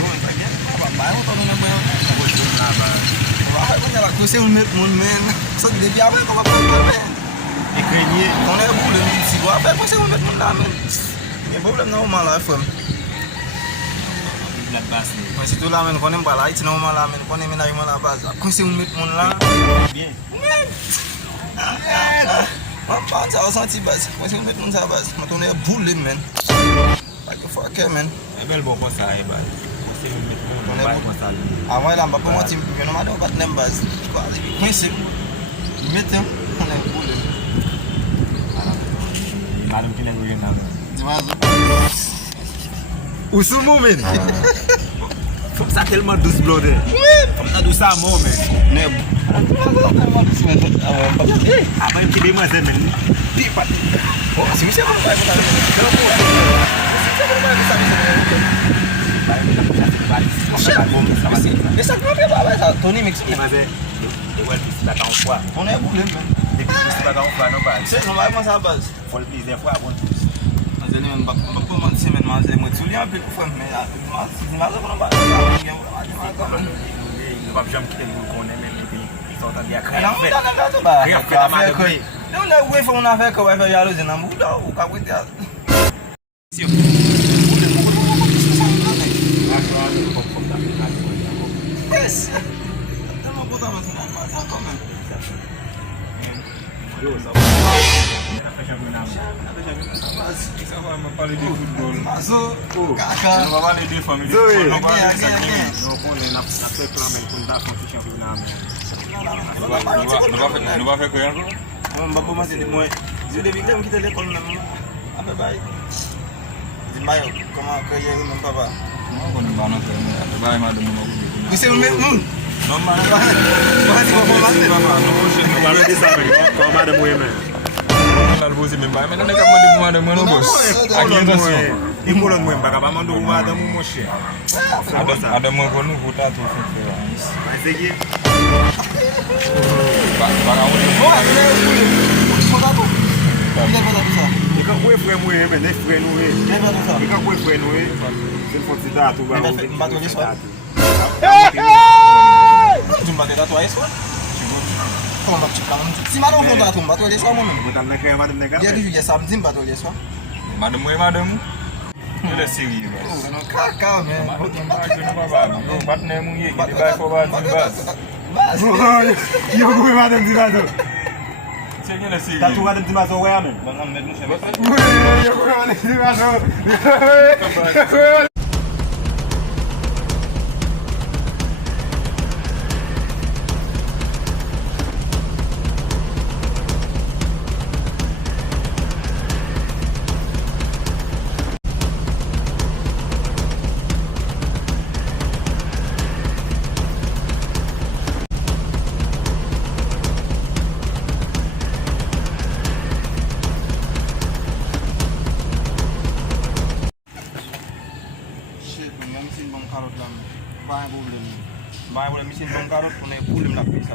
Bon, tak gen, abang tahu nama yang. Apa pun nak aku sih men. So dia apa kau apa men. Ekrenye. Kau nak bulan si gua apa aku sih men men. Ya problem normal lah fam. Blood bass ni. Mas itu lah men kau nem balai cina malah men kau nem nak malah bas. Aku sih men lah. Bien. Apa cakap sangat bas. Aku sih men sabas. Matu ni bulan men. Like fuck man. Ebel boko sa ebal. Você me met mo ba ko sa. Awal lah bapa mau tim you know ada obat nembas. Quase conheci. Metem na bulan. Madam kinen ko yun na. Demais. Usumo men. Faut ça tellement douce blonde. Faut ça douce à mort men. Ne. Ah ben qui demoiselle men. Tipat. Oh, si mesti aku nak kata. Essa própria bala, Tony Mix. Mas é, eu vou visitar cá fois. On est boulé même. Depuis que visitar cá fois não base. C'est non vai mais à base. Faut le plaisir fois bon. Mas ele não vai para uma semaine mais é muito liam pelo foi mais nada para base. Não vai jamais quitter le qu'on aime même puis ils sont en dia créer. Não dá nada ba. Não dá way for uma fé que vai fazer algo na muda o que vai ter. Yes. Estamos botando mais a comer. Ça va me parler de football. Aso, On kaka. va parler de famille. Zoé, On va parler de ça. ok. Donc on est là après plan mais qu'on da compétition pour la Não va faire quoi encore? Não vai mais de moi. Je devais même quitter l'école même. Après bye. Dimbayo, comment que j'ai mon papa. Você o mesmo? Non, ma Quase vou falar. on parle de ça avec comment madame Moyenne. Dal bosi min bay men nek amade madame mo boss. Ak attention. I mo lon mo mbaka ba mando madame mo cher. Ada mo ko nu huta to fi fi wa. Azegi. Ba ga woni. Oh, ele é o soldado. Ele vai dar isso. E ka ko e frère mo men, e frère nou e. Ele vai dar E isso. ka ko e frère nou e. Se fo ti da to ba. Bateu nisso. Tu bateu da tua isso? Como vai te falar? Se mas não vou dar tu bateu isso ao momento. Mo tam nek e madame nek. Dia que já sabe sim bateu isso. Madame e madame. Ele é sério. Não caca, man. Bat ne mu ye, di bay fo ba di bas. Yo go madame di lado. C'est bien le série. T'as tout regardé Dimazo, ouais, mais. Bon, on met nous chez Oui, yo go regardé Dimazo. Vai, mesin bom karot, on est pour le la piste.